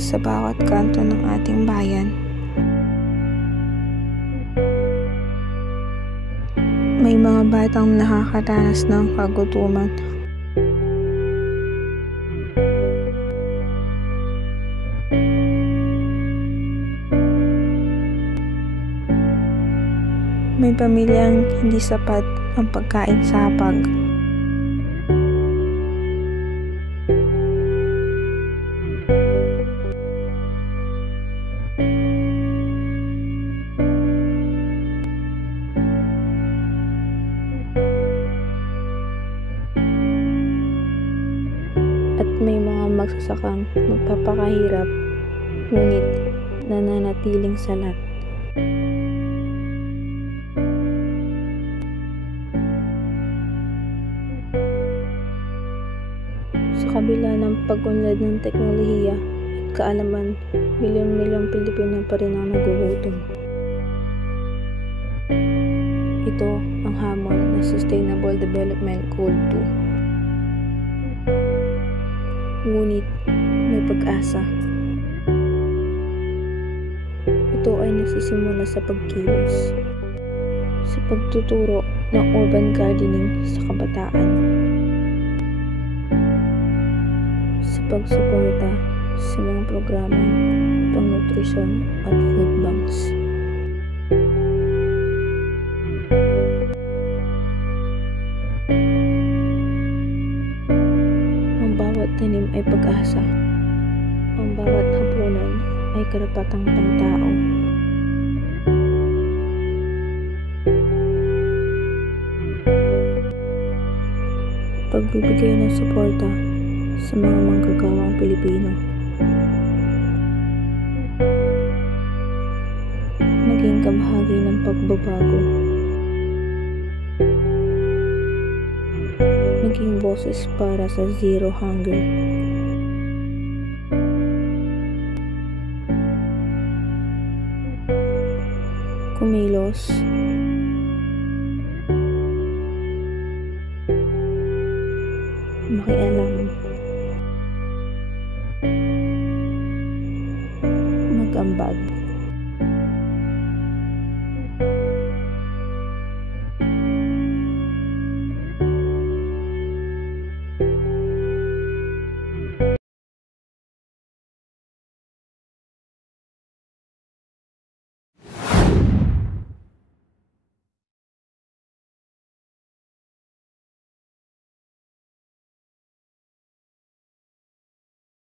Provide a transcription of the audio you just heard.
sa bawat kanto ng ating bayan. May mga batang nakakaranas ng kagutuman. May pamilyang hindi sapat ang pagkain sa hapag. At may mga magsasakang nagpapakahirap, ngunit nananatiling salat. Sa kabila ng pag-unlad ng teknolohiya at kaalaman, milyon-milyong Pilipino pa rin ang nagugutom. Ito ang hamon ng Sustainable Development Goal 2. Ngunit may pag-asa. Ito ay nagsisimula sa pagkilos, sa pagtuturo ng urban gardening sa kabataan, sa pagsuporta sa mga programang pang-nutrisyon at food banks. Ang bawat tanim ay pag-asa. Ang bawat hapunan ay karapatang pantao. Pagbibigay ng suporta sa mga manggagawang Pilipino. Maging kabahagi ng pagbabago. Maging boses para sa Zero Hunger. Kumilos. Makialam.